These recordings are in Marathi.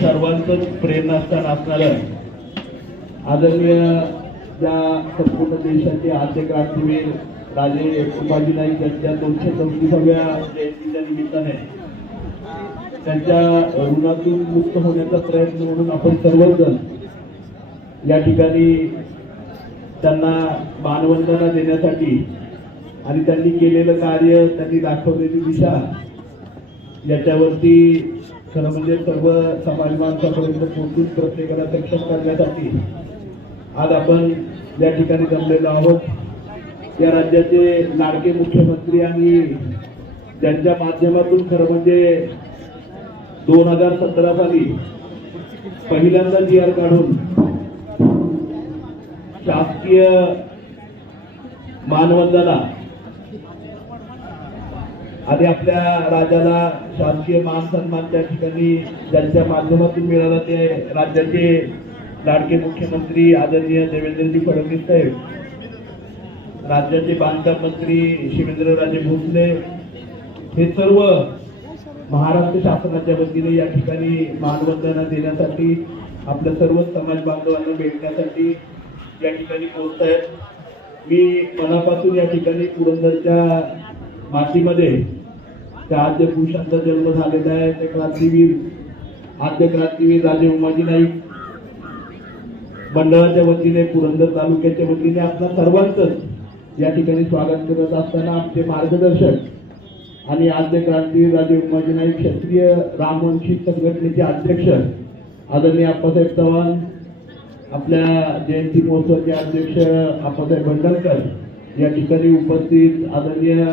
सर्वांचंच प्रेरणास्थान असणारं आदरणीय ज्या संपूर्ण देशाचे आद्य क्रांतीवीर राजे संभाजी नाईक यांच्या दोनशे चौतीसाव्या जयंतीच्या निमित्ताने त्यांच्या ऋणातून मुक्त होण्याचा प्रयत्न म्हणून आपण सर्वजण या ठिकाणी त्यांना मानवंदना देण्यासाठी आणि त्यांनी केलेलं कार्य त्यांनी दाखवलेली दिशा याच्यावरती खरं म्हणजे सर्व समाज माणसापर्यंत पोहोचून प्रत्येकाला सक्षम करण्यासाठी आज आपण या ठिकाणी जमलेलो आहोत. या राज्याचे लाडके मुख्यमंत्री आणि ज्यांच्या माध्यमातून खरं म्हणजे दोन हजार सतरा साली पहिल्यांदा जी आर काढून शासकीय मानवंदना आणि आपल्या राजाला शासकीय मान सन्मान त्या ठिकाणी ज्यांच्या माध्यमातून मिळाला ते राज्याचे लाडके मुख्यमंत्री आदरणीय देवेंद्रजी फडणवीस साहेब राज्याचे बांधकाम मंत्री शिवेंद्रराजे भोसले हे सर्व महाराष्ट्र शासनाच्या वतीने या ठिकाणी मानवंदना देण्यासाठी आपल्या सर्व समाज बांधवांना भेटण्यासाठी या ठिकाणी पोहोचत आहेत. मी मनापासून या ठिकाणी पुरंदरच्या मातीमध्ये त्या आद्य पुरुषांचा जन्म झालेला आहे ते क्रांतीवीर आद्य क्रांतीवीर राजे उमाजी नाईक. मंडळाच्या वतीने पुरंदर तालुक्याच्या वतीने आपल्या सर्वांचं या ठिकाणी स्वागत करत असताना आमचे मार्गदर्शक आणि आद्य क्रांतीवीर राजे उमाजी नाईक क्षत्रिय रामवंशी संघटनेचे अध्यक्ष आदरणीय अप्पासाहेब चव्हाण आपल्या जयंती महोत्सवाचे अध्यक्ष आप्पासाहेब भंडारकर या ठिकाणी उपस्थित आदरणीय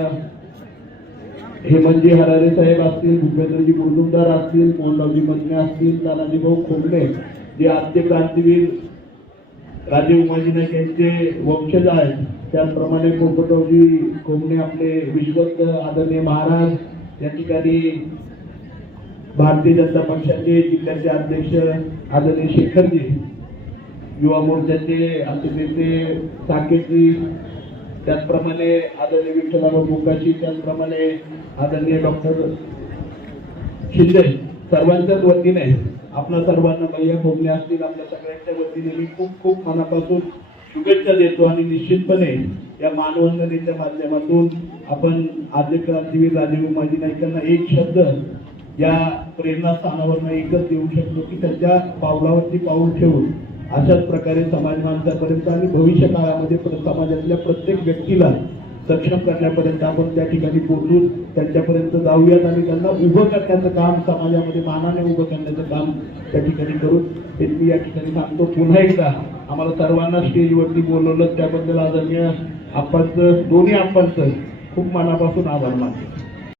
हेमंतजी हरारे साहेब असतील भूपेंद्रजी मुर्दुमदार असतील मोहनरावजी मजने असतील तानाजी भाऊ जे आद्य क्रांतीवीर राजे उमाजी नाईक यांचे वंशज आहेत त्याचप्रमाणे पोपटरावजी खोमणे आपले विश्वस्त आदरणीय महाराज या ठिकाणी भारतीय जनता पक्षाचे जिल्ह्याचे अध्यक्ष आदरणीय शेखरजी युवा मोर्चाचे अतिथी साकेतजी त्याचप्रमाणे आदरणीय विठ्ठलराव मुकाशी त्याचप्रमाणे आदरणीय डॉक्टर शिंदे सर्वांच्याच वतीने आपल्या सर्वांना भैया भोगले असतील आपल्या सगळ्यांच्या वतीने मी खूप खूप मनापासून शुभेच्छा देतो आणि निश्चितपणे या मानवंदनेच्या माध्यमातून आपण आद्य क्रांतीवीर राजीव उमाजी नाईकांना एक शब्द या प्रेरणास्थानावरनं एकच देऊ शकतो की त्यांच्या पावलावरती पाऊल ठेवून अशाच प्रकारे समाज माणसापर्यंत आणि भविष्य काळामध्ये समाजातल्या प्रत्येक व्यक्तीला सक्षम करण्यापर्यंत आपण त्या ठिकाणी पोहोचून त्यांच्यापर्यंत जाऊयात आणि त्यांना उभं करण्याचं काम समाजामध्ये मानाने उभं करण्याचं काम त्या ठिकाणी करून हे मी या ठिकाणी सांगतो. पुन्हा एकदा आम्हाला सर्वांना स्टेजवरती बोलवलं. त्याबद्दल आदरणीय आप्पांचं दोन्ही आप्पांचं खूप मनापासून आभार मानतो.